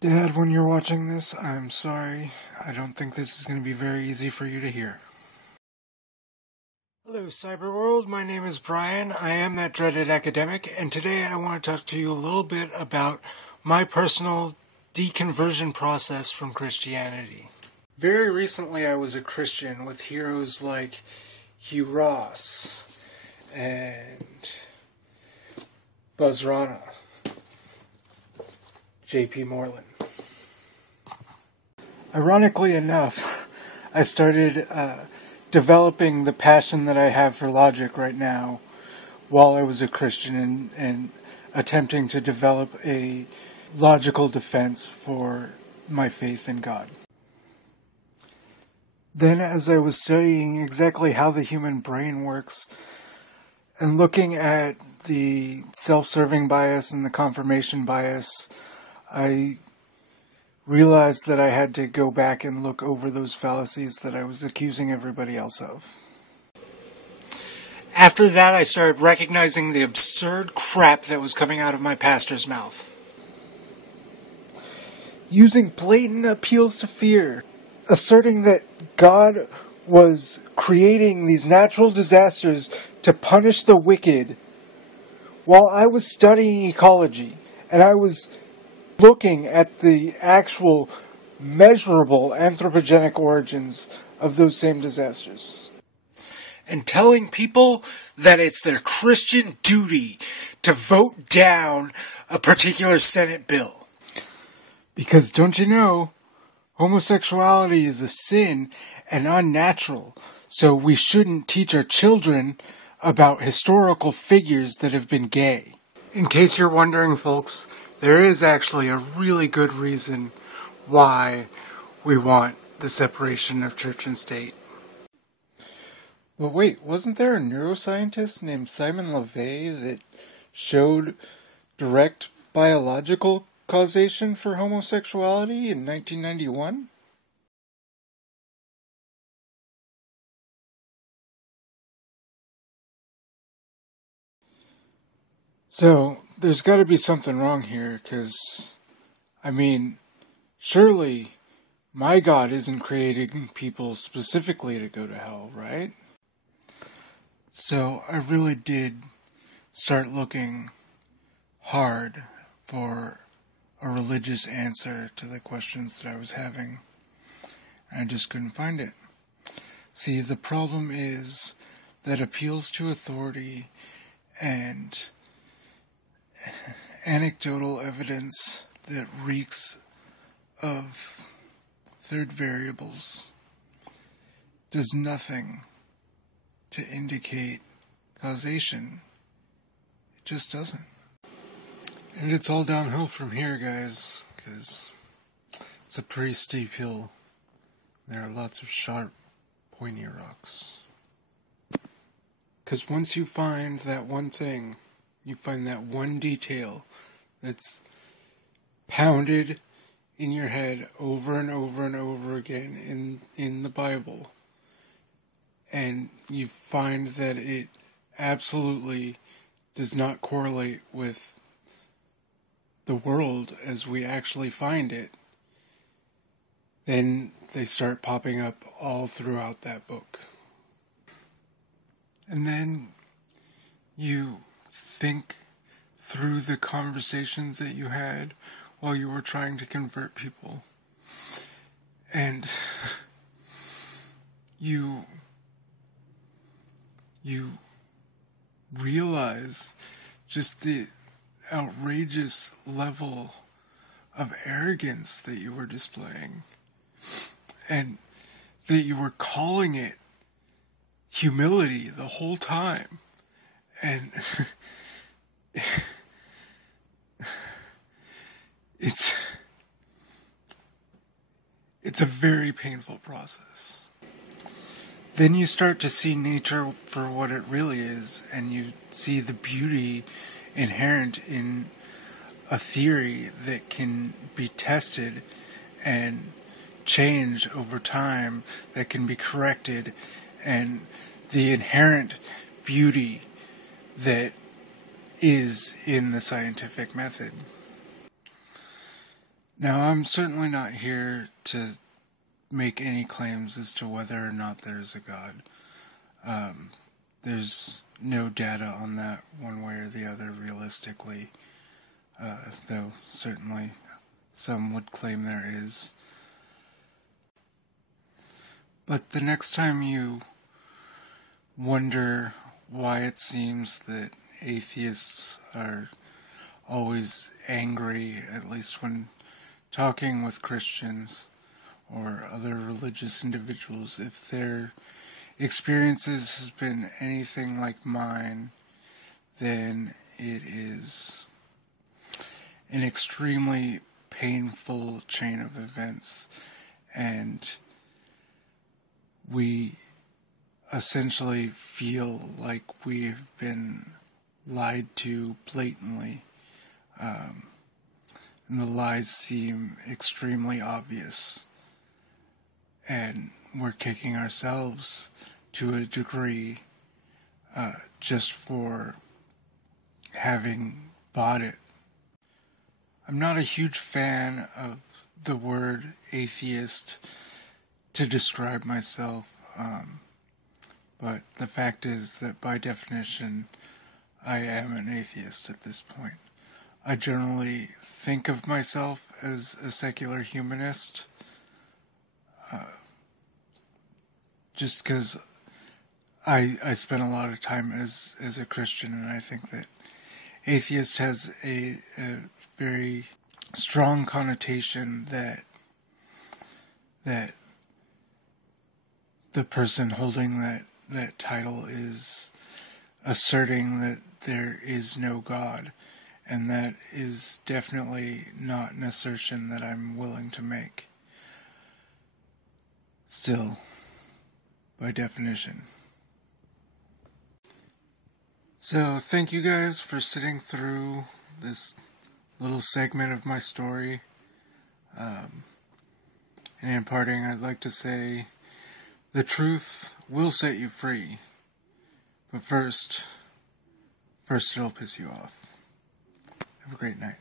Dad, when you're watching this, I'm sorry. I don't think this is going to be very easy for you to hear. Hello, Cyberworld. My name is Brian. I am that dreaded academic, and today I want to talk to you a little bit about my personal deconversion process from Christianity. Very recently, I was a Christian with heroes like Hugh Ross and Buzz Rana, J.P. Moreland. Ironically enough, I started developing the passion that I have for logic right now while I was a Christian and attempting to develop a logical defense for my faith in God. Then, as I was studying exactly how the human brain works and looking at the self-serving bias and the confirmation bias, I realized that I had to go back and look over those fallacies that I was accusing everybody else of. After that, I started recognizing the absurd crap that was coming out of my pastor's mouth. Using blatant appeals to fear, asserting that God was creating these natural disasters to punish the wicked, while I was studying ecology, and I was looking at the actual measurable anthropogenic origins of those same disasters. And telling people that it's their Christian duty to vote down a particular Senate bill. Because don't you know, homosexuality is a sin and unnatural, so we shouldn't teach our children about historical figures that have been gay. In case you're wondering, folks, there is actually a really good reason why we want the separation of church and state. But wait, wasn't there a neuroscientist named Simon LeVay that showed direct biological causation for homosexuality in 1991? So, there's got to be something wrong here, because, surely my God isn't creating people specifically to go to hell, right? So, I really did start looking hard for a religious answer to the questions that I was having. I just couldn't find it. See, the problem is that appeals to authority and anecdotal evidence that reeks of third variables does nothing to indicate causation. It just doesn't. And it's all downhill from here, guys, because it's a pretty steep hill. There are lots of sharp, pointy rocks. Because once you find that one thing, you find that one detail that's pounded in your head over and over and over again in the Bible, and you find that it absolutely does not correlate with the world as we actually find it, then they start popping up all throughout that book. And then you think through the conversations that you had while you were trying to convert people. And you realize just the outrageous level of arrogance that you were displaying. And that you were calling it humility the whole time. And it's a very painful process. Then you start to see nature for what it really is, and you see the beauty inherent in a theory that can be tested and change over time, that can be corrected, and the inherent beauty that is in the scientific method. Now, I'm certainly not here to make any claims as to whether or not there's a God. There's no data on that one way or the other realistically, though certainly some would claim there is. But the next time you wonder why it seems that atheists are always angry, at least when talking with Christians or other religious individuals, if their experiences has been anything like mine, then it is an extremely painful chain of events, and we essentially feel like we've been lied to blatantly, and the lies seem extremely obvious, and we're kicking ourselves to a degree just for having bought it. I'm not a huge fan of the word atheist to describe myself, but the fact is that by definition, I am an atheist at this point. I generally think of myself as a secular humanist, just because I spend a lot of time as a Christian, and I think that atheist has a very strong connotation that the person holding that title is asserting that there is no God, and that is definitely not an assertion that I'm willing to make. Still, by definition. So, thank you guys for sitting through this little segment of my story. And in parting, I'd like to say, the truth will set you free. But first it'll piss you off. Have a great night.